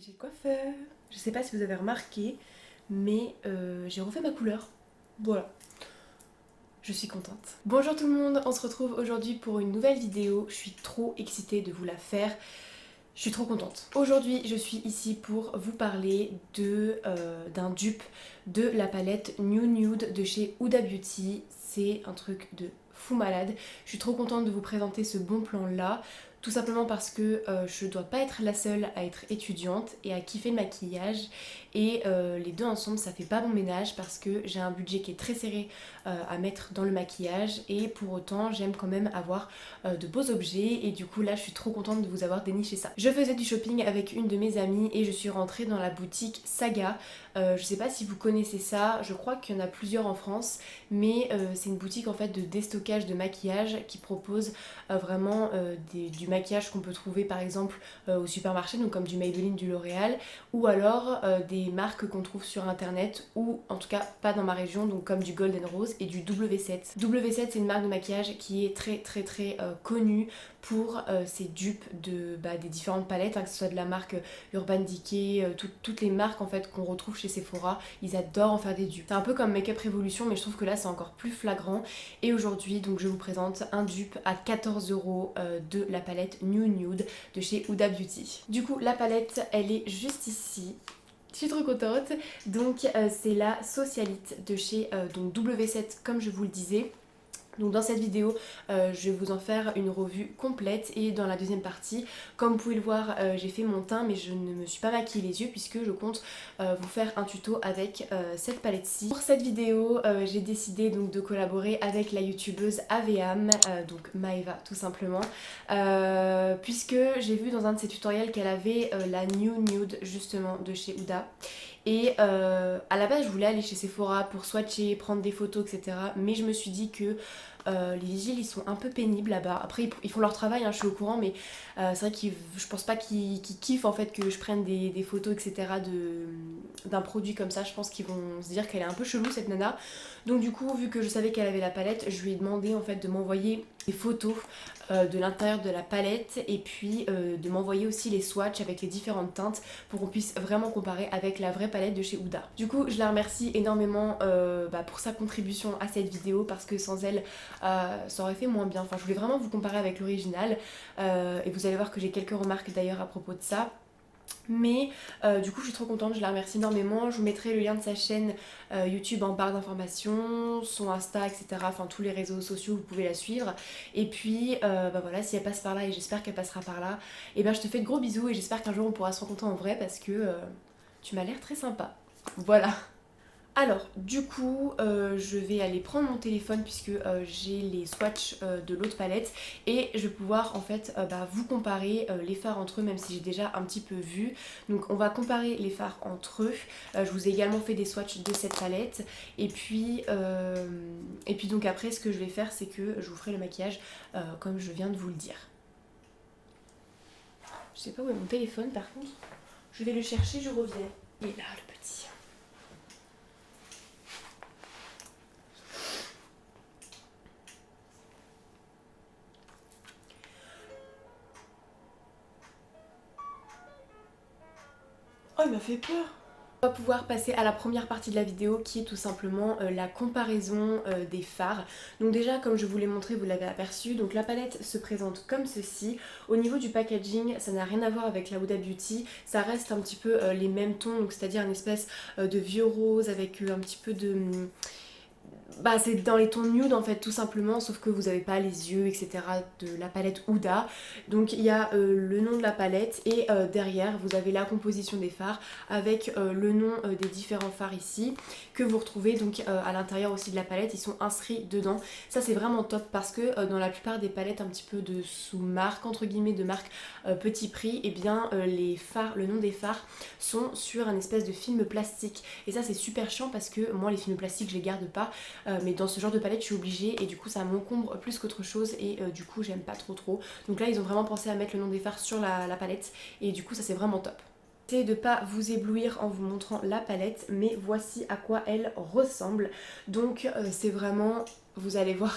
Et j'ai le coiffeur. Je sais pas si vous avez remarqué, mais j'ai refait ma couleur. Voilà. Je suis contente. Bonjour tout le monde, on se retrouve aujourd'hui pour une nouvelle vidéo. Je suis trop excitée de vous la faire. Je suis trop contente. Aujourd'hui, je suis ici pour vous parler d'un dupe de la palette New Nude de chez Huda Beauty. C'est un truc de fou malade. Je suis trop contente de vous présenter ce bon plan là. Tout simplement parce que je dois pas être la seule à être étudiante et à kiffer le maquillage. Et les deux ensemble, ça fait pas bon ménage parce que j'ai un budget qui est très serré à mettre dans le maquillage. Et pour autant, j'aime quand même avoir de beaux objets. Et du coup, là, je suis trop contente de vous avoir déniché ça. Je faisais du shopping avec une de mes amies et je suis rentrée dans la boutique Saga. Je sais pas si vous connaissez ça, je crois qu'il y en a plusieurs en France, mais c'est une boutique en fait de déstockage de maquillage qui propose vraiment du maquillage qu'on peut trouver par exemple au supermarché, donc comme du Maybelline, du L'Oréal, ou alors des marques qu'on trouve sur internet, ou en tout cas pas dans ma région, donc comme du Golden Rose et du W7. W7 c'est une marque de maquillage qui est très connue pour ses dupes des différentes palettes, hein, que ce soit de la marque Urban Decay, toutes les marques en fait qu'on retrouve chez Sephora, ils adorent en faire des dupes. C'est un peu comme Make Up Revolution, mais je trouve que là c'est encore plus flagrant. Et aujourd'hui donc je vous présente un dupe à 14 € de la palette New Nude de chez Huda Beauty. Du coup la palette elle est juste ici. Je suis trop contente. Donc c'est la Socialite de chez donc W7 comme je vous le disais. Donc dans cette vidéo, je vais vous en faire une revue complète et dans la deuxième partie, comme vous pouvez le voir, j'ai fait mon teint mais je ne me suis pas maquillé les yeux puisque je compte vous faire un tuto avec cette palette-ci. Pour cette vidéo, j'ai décidé donc de collaborer avec la youtubeuse Aveam, donc Maeva tout simplement, puisque j'ai vu dans un de ses tutoriels qu'elle avait la New Nude justement de chez Huda. Et à la base je voulais aller chez Sephora pour swatcher, prendre des photos etc. Mais je me suis dit que les vigiles ils sont un peu pénibles là-bas. Après ils font leur travail, hein, je suis au courant, mais c'est vrai que je pense pas qu'ils kiffent en fait que je prenne des photos etc. d'un produit comme ça. Je pense qu'ils vont se dire qu'elle est un peu chelou cette nana. Donc du coup vu que je savais qu'elle avait la palette, je lui ai demandé en fait de m'envoyer des photos de l'intérieur de la palette et puis de m'envoyer aussi les swatchs avec les différentes teintes pour qu'on puisse vraiment comparer avec la vraie palette de chez Huda. Du coup je la remercie énormément pour sa contribution à cette vidéo parce que sans elle ça aurait fait moins bien. Enfin je voulais vraiment vous comparer avec l'original et vous allez voir que j'ai quelques remarques d'ailleurs à propos de ça. Mais du coup je suis trop contente, je la remercie énormément. Je vous mettrai le lien de sa chaîne YouTube en barre d'informations, son Insta etc. Enfin tous les réseaux sociaux vous pouvez la suivre. Et puis voilà, si elle passe par là, et j'espère qu'elle passera par là, et ben je te fais de gros bisous et j'espère qu'un jour on pourra se rencontrer en vrai parce que tu m'as l'air très sympa. Voilà. Alors du coup je vais aller prendre mon téléphone puisque j'ai les swatchs de l'autre palette et je vais pouvoir en fait vous comparer les fards entre eux, même si j'ai déjà un petit peu vu. Donc on va comparer les fards entre eux. Je vous ai également fait des swatchs de cette palette et puis donc après ce que je vais faire c'est que je vous ferai le maquillage comme je viens de vous le dire. Je sais pas où est mon téléphone par contre. Je vais le chercher, je reviens. Il est là le petit. Oh, il m'a fait peur. On va pouvoir passer à la première partie de la vidéo qui est tout simplement la comparaison des fards. Donc déjà comme je vous l'ai montré, vous l'avez aperçu, donc la palette se présente comme ceci. Au niveau du packaging, ça n'a rien à voir avec la Huda Beauty, ça reste un petit peu les mêmes tons, donc c'est-à-dire une espèce de vieux rose avec un petit peu de... c'est dans les tons nude en fait tout simplement, sauf que vous n'avez pas les yeux etc de la palette Huda. Donc il y a le nom de la palette et derrière vous avez la composition des fards avec le nom des différents fards ici que vous retrouvez donc à l'intérieur aussi de la palette, ils sont inscrits dedans. Ça c'est vraiment top parce que dans la plupart des palettes un petit peu de sous-marque entre guillemets, de marque petit prix, et bien les fards, le nom des fards sont sur un espèce de film plastique et ça c'est super chiant parce que moi les films plastiques je les garde pas. Mais dans ce genre de palette je suis obligée et du coup ça m'encombre plus qu'autre chose et du coup j'aime pas trop. Donc là ils ont vraiment pensé à mettre le nom des fards sur la palette et du coup ça c'est vraiment top. J'essaie de pas vous éblouir en vous montrant la palette, mais voici à quoi elle ressemble. Donc c'est vraiment vous allez voir,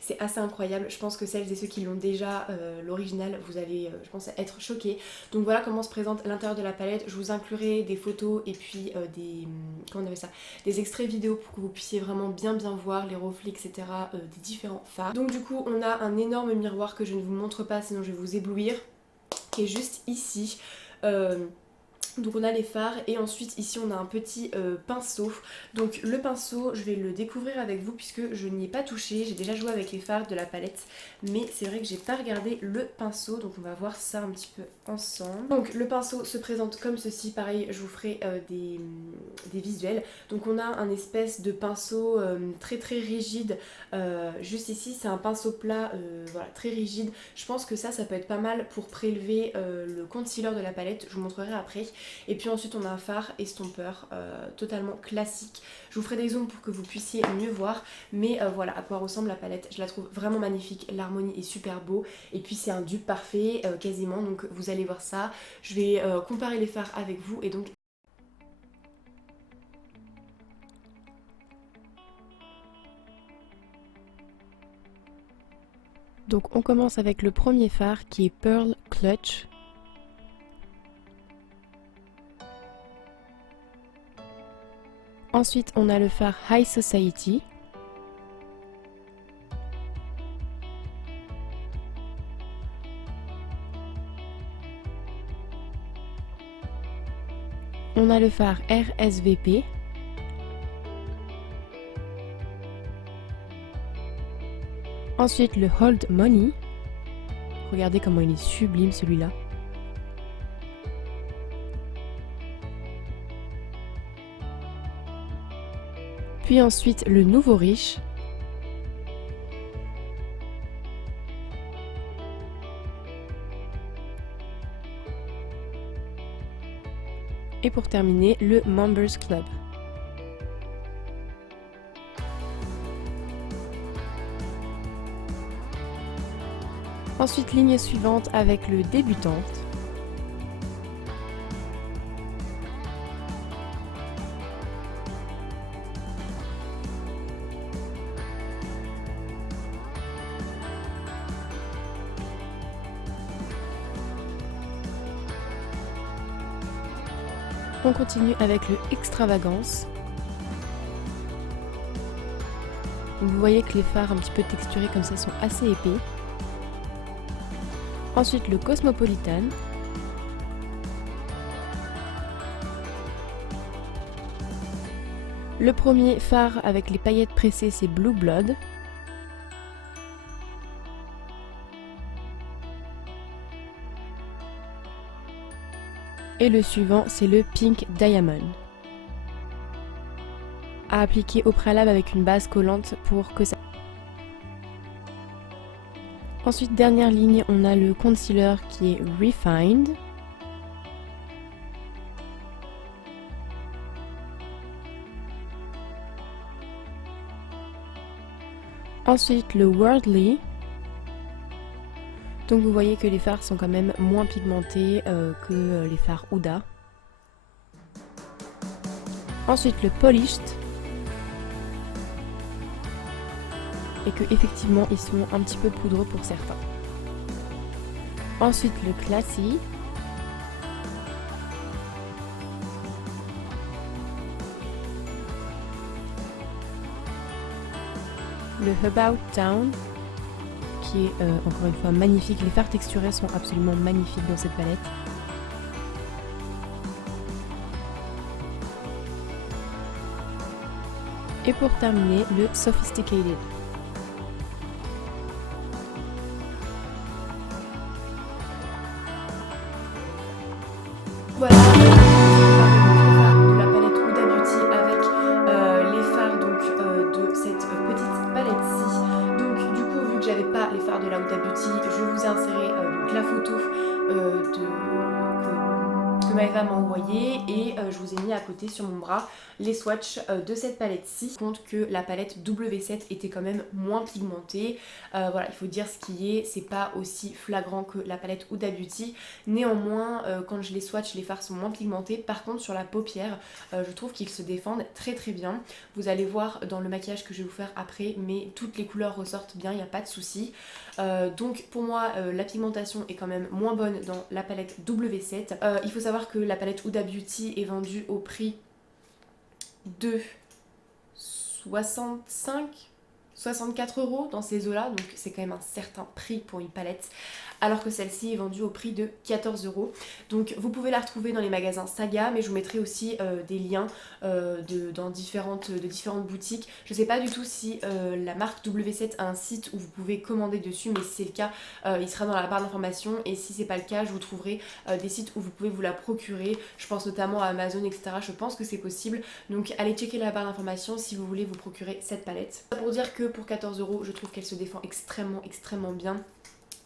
c'est assez incroyable. Je pense que celles et ceux qui l'ont déjà, l'original, vous allez, je pense, être choqués. Donc voilà comment se présente l'intérieur de la palette. Je vous inclurai des photos et puis comment on appelle ça, des extraits vidéo pour que vous puissiez vraiment bien voir les reflets, etc. Des différents fards. Donc du coup, on a un énorme miroir que je ne vous montre pas, sinon je vais vous éblouir, qui est juste ici. Donc on a les fards et ensuite ici on a un petit pinceau. Donc le pinceau je vais le découvrir avec vous puisque je n'y ai pas touché. J'ai déjà joué avec les fards de la palette, mais c'est vrai que j'ai pas regardé le pinceau, donc on va voir ça un petit peu ensemble. Donc le pinceau se présente comme ceci, pareil je vous ferai des visuels. Donc on a un espèce de pinceau très rigide, juste ici c'est un pinceau plat, voilà, très rigide. Je pense que ça peut être pas mal pour prélever le concealer de la palette, je vous montrerai après. Et puis ensuite on a un fard estompeur totalement classique. Je vous ferai des zooms pour que vous puissiez mieux voir, mais voilà à quoi ressemble la palette. Je la trouve vraiment magnifique, l'harmonie est super beau et puis c'est un dupe parfait quasiment, donc vous allez voir ça. Je vais comparer les fards avec vous et donc on commence avec le premier fard qui est Pearl Clutch. Ensuite, on a le fard High Society. On a le fard RSVP. Ensuite, le Hold Money. Regardez comment il est sublime celui-là. Puis ensuite, le Nouveau Riche. Et pour terminer, le Members Club. Ensuite, ligne suivante avec le Débutante. On continue avec le Extravagance. Vous voyez que les fards un petit peu texturés comme ça sont assez épais. Ensuite le Cosmopolitan. Le premier fard avec les paillettes pressées c'est Blue Blood. Et le suivant c'est le Pink Diamond. À appliquer au préalable avec une base collante pour que ça... Ensuite, dernière ligne, on a le concealer qui est Refined. Ensuite, le Worldly. Donc vous voyez que les fards sont quand même moins pigmentés que les fards Huda. Ensuite, le Polished. Et que effectivement ils sont un petit peu poudreux pour certains. Ensuite le Classy. Le About Town qui est encore une fois magnifique. Les fards texturés sont absolument magnifiques dans cette palette. Et pour terminer le Sophisticated. Voilà, de la palette Huda Beauty avec les fards donc, de cette petite palette-ci. Donc du coup, vu que j'avais pas les fards de la Huda Beauty, je vous ai inséré donc, la photo que Maëva m'a envoyé et je vous ai mis à côté sur mon bras les swatchs de cette palette-ci. Compte que la palette W7 était quand même moins pigmentée. Voilà, il faut dire ce qui est, c'est pas aussi flagrant que la palette Huda Beauty. Néanmoins, quand je les swatch, les fards sont moins pigmentés. Par contre, sur la paupière, je trouve qu'ils se défendent très très bien. Vous allez voir dans le maquillage que je vais vous faire après, mais toutes les couleurs ressortent bien, il n'y a pas de souci. Donc pour moi, la pigmentation est quand même moins bonne dans la palette W7. Il faut savoir que la palette Huda Beauty est vendue au prix de 64 € dans ces eaux-là, donc c'est quand même un certain prix pour une palette, alors que celle-ci est vendue au prix de 14 €. Donc vous pouvez la retrouver dans les magasins Saga, mais je vous mettrai aussi des liens dans différentes boutiques. Je sais pas du tout si la marque W7 a un site où vous pouvez commander dessus, mais si c'est le cas, il sera dans la barre d'information, et si c'est pas le cas, je vous trouverai des sites où vous pouvez vous la procurer. Je pense notamment à Amazon, etc. Je pense que c'est possible, donc allez checker la barre d'information si vous voulez vous procurer cette palette. Pour dire que pour 14 €, je trouve qu'elle se défend extrêmement bien.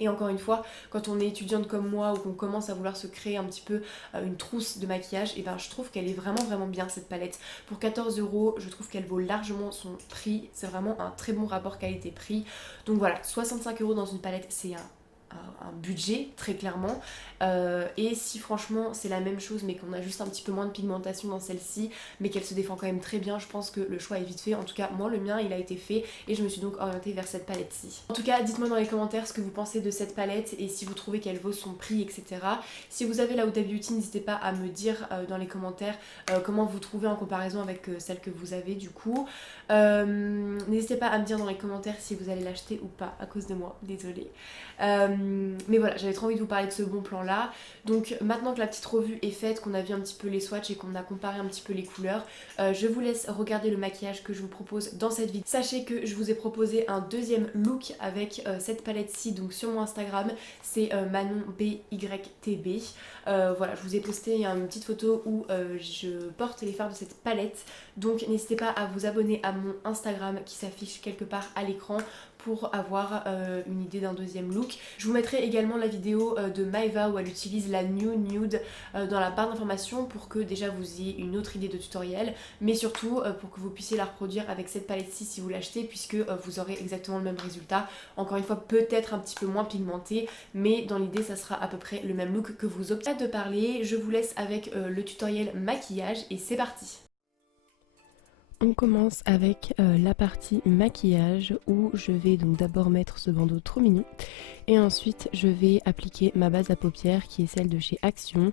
Et encore une fois, quand on est étudiante comme moi ou qu'on commence à vouloir se créer un petit peu une trousse de maquillage, et ben je trouve qu'elle est vraiment bien cette palette. Pour 14 €, je trouve qu'elle vaut largement son prix. C'est vraiment un très bon rapport qualité-prix. Donc voilà, 65 € dans une palette, c'est un budget très clairement, et si franchement c'est la même chose mais qu'on a juste un petit peu moins de pigmentation dans celle-ci mais qu'elle se défend quand même très bien, je pense que le choix est vite fait. En tout cas moi, le mien il a été fait et je me suis donc orientée vers cette palette-ci. En tout cas, dites-moi dans les commentaires ce que vous pensez de cette palette et si vous trouvez qu'elle vaut son prix, etc. Si vous avez la Huda Beauty, n'hésitez pas à me dire dans les commentaires comment vous trouvez en comparaison avec celle que vous avez du coup. N'hésitez pas à me dire dans les commentaires si vous allez l'acheter ou pas à cause de moi, désolée. Mais voilà, j'avais trop envie de vous parler de ce bon plan là. Donc maintenant que la petite revue est faite, qu'on a vu un petit peu les swatchs et qu'on a comparé un petit peu les couleurs, je vous laisse regarder le maquillage que je vous propose dans cette vidéo. Sachez que je vous ai proposé un deuxième look avec cette palette-ci, donc sur mon Instagram, c'est Manon BYTB. Voilà, je vous ai posté une petite photo où je porte les fards de cette palette. Donc n'hésitez pas à vous abonner à mon Instagram qui s'affiche quelque part à l'écran pour avoir une idée d'un deuxième look. Je vous mettrai également la vidéo de Maeva où elle utilise la New Nude dans la barre d'informations pour que déjà vous ayez une autre idée de tutoriel, mais surtout pour que vous puissiez la reproduire avec cette palette-ci si vous l'achetez, puisque vous aurez exactement le même résultat. Encore une fois, peut-être un petit peu moins pigmenté, mais dans l'idée ça sera à peu près le même look que vous optez. De parler, je vous laisse avec le tutoriel maquillage et c'est parti. On commence avec la partie maquillage où je vais donc d'abord mettre ce bandeau trop mignon et ensuite je vais appliquer ma base à paupières qui est celle de chez Action.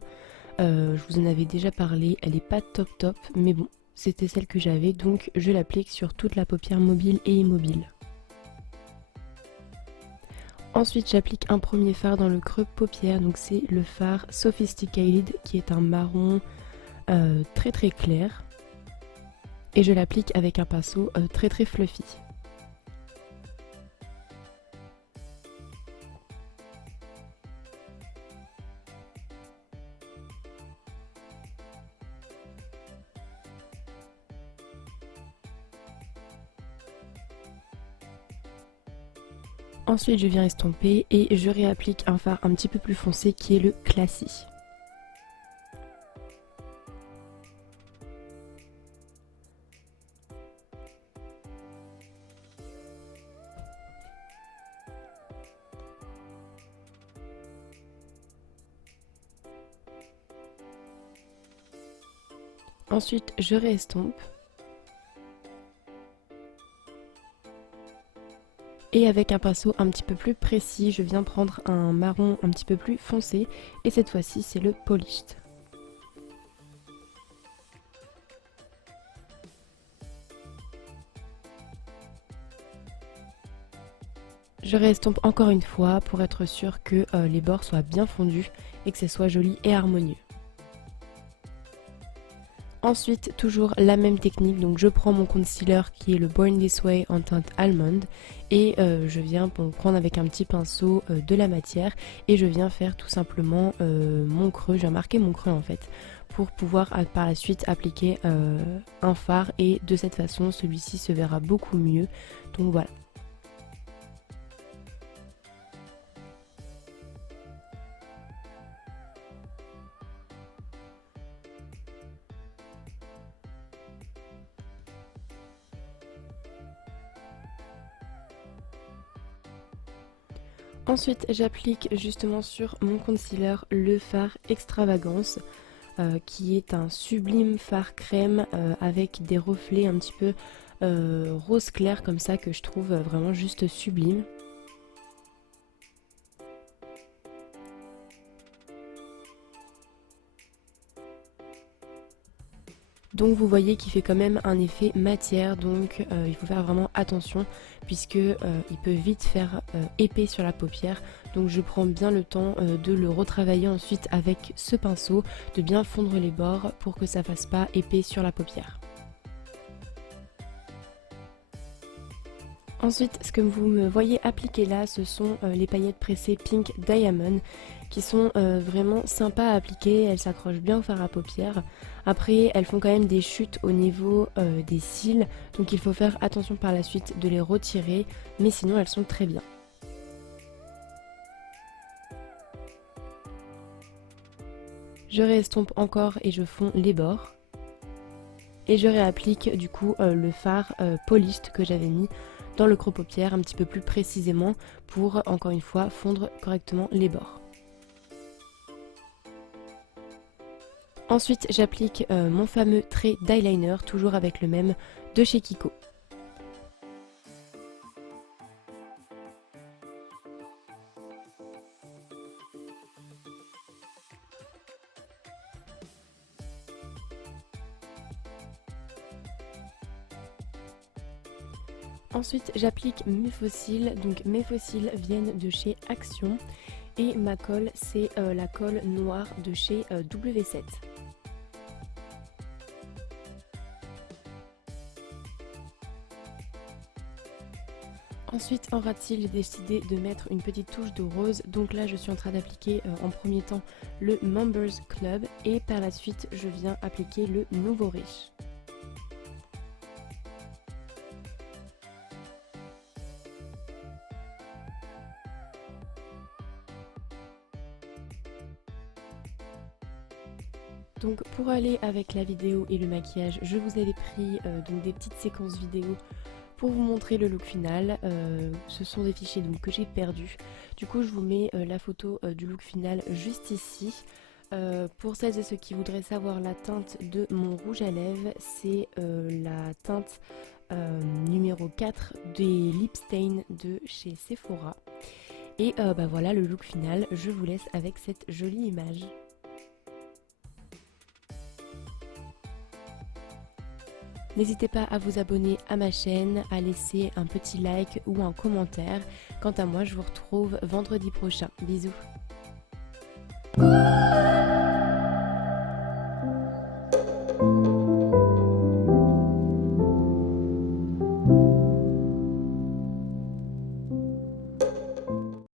Je vous en avais déjà parlé, elle est pas top mais bon, c'était celle que j'avais, donc je l'applique sur toute la paupière mobile et immobile. Ensuite j'applique un premier fard dans le creux paupière, donc c'est le fard Sophisticated qui est un marron très clair. Et je l'applique avec un pinceau très fluffy. Ensuite je viens estomper et je réapplique un fard un petit peu plus foncé qui est le Classy. Ensuite je réestompe. Et avec un pinceau un petit peu plus précis, je viens prendre un marron un petit peu plus foncé et cette fois-ci c'est le Polished. Je réestompe encore une fois pour être sûr que les bords soient bien fondus et que ce soit joli et harmonieux. Ensuite, toujours la même technique, donc je prends mon concealer qui est le Born This Way en teinte Almond et je viens prendre avec un petit pinceau de la matière et je viens faire tout simplement mon creux, je viens marquer mon creux en fait pour pouvoir par la suite appliquer un fard et de cette façon celui-ci se verra beaucoup mieux, donc voilà. Ensuite, j'applique justement sur mon concealer le fard Extravagance, qui est un sublime fard crème avec des reflets un petit peu rose clair comme ça que je trouve vraiment juste sublime. Donc vous voyez qu'il fait quand même un effet matière, donc il faut faire vraiment attention puisque il peut vite faire épais sur la paupière. Donc je prends bien le temps de le retravailler ensuite avec ce pinceau, de bien fondre les bords pour que ça fasse pas épais sur la paupière. Ensuite, ce que vous me voyez appliquer là, ce sont les paillettes pressées Pink Diamond qui sont vraiment sympas à appliquer, elles s'accrochent bien au fard à paupières. Après, elles font quand même des chutes au niveau des cils, donc il faut faire attention par la suite de les retirer, mais sinon elles sont très bien. Je réestompe encore et je fonds les bords. Et je réapplique du coup le fard Polished que j'avais mis dans le creux paupière un petit peu plus précisément pour encore une fois fondre correctement les bords. Ensuite j'applique mon fameux trait d'eyeliner toujours avec le même de chez Kiko. Ensuite j'applique mes faux cils, donc mes faux cils viennent de chez Action et ma colle c'est la colle noire de chez W7. Ensuite en ras de cils j'ai décidé de mettre une petite touche de rose, donc là je suis en train d'appliquer en premier temps le Members Club et par la suite je viens appliquer le Nouveau Riche. Donc pour aller avec la vidéo et le maquillage, je vous avais pris donc des petites séquences vidéo pour vous montrer le look final. Ce sont des fichiers donc, que j'ai perdus. Du coup je vous mets la photo du look final juste ici. Pour celles et ceux qui voudraient savoir la teinte de mon rouge à lèvres, c'est la teinte numéro 4 des Lip Stain de chez Sephora. Et bah voilà le look final, je vous laisse avec cette jolie image. N'hésitez pas à vous abonner à ma chaîne, à laisser un petit like ou un commentaire. Quant à moi, je vous retrouve vendredi prochain. Bisous.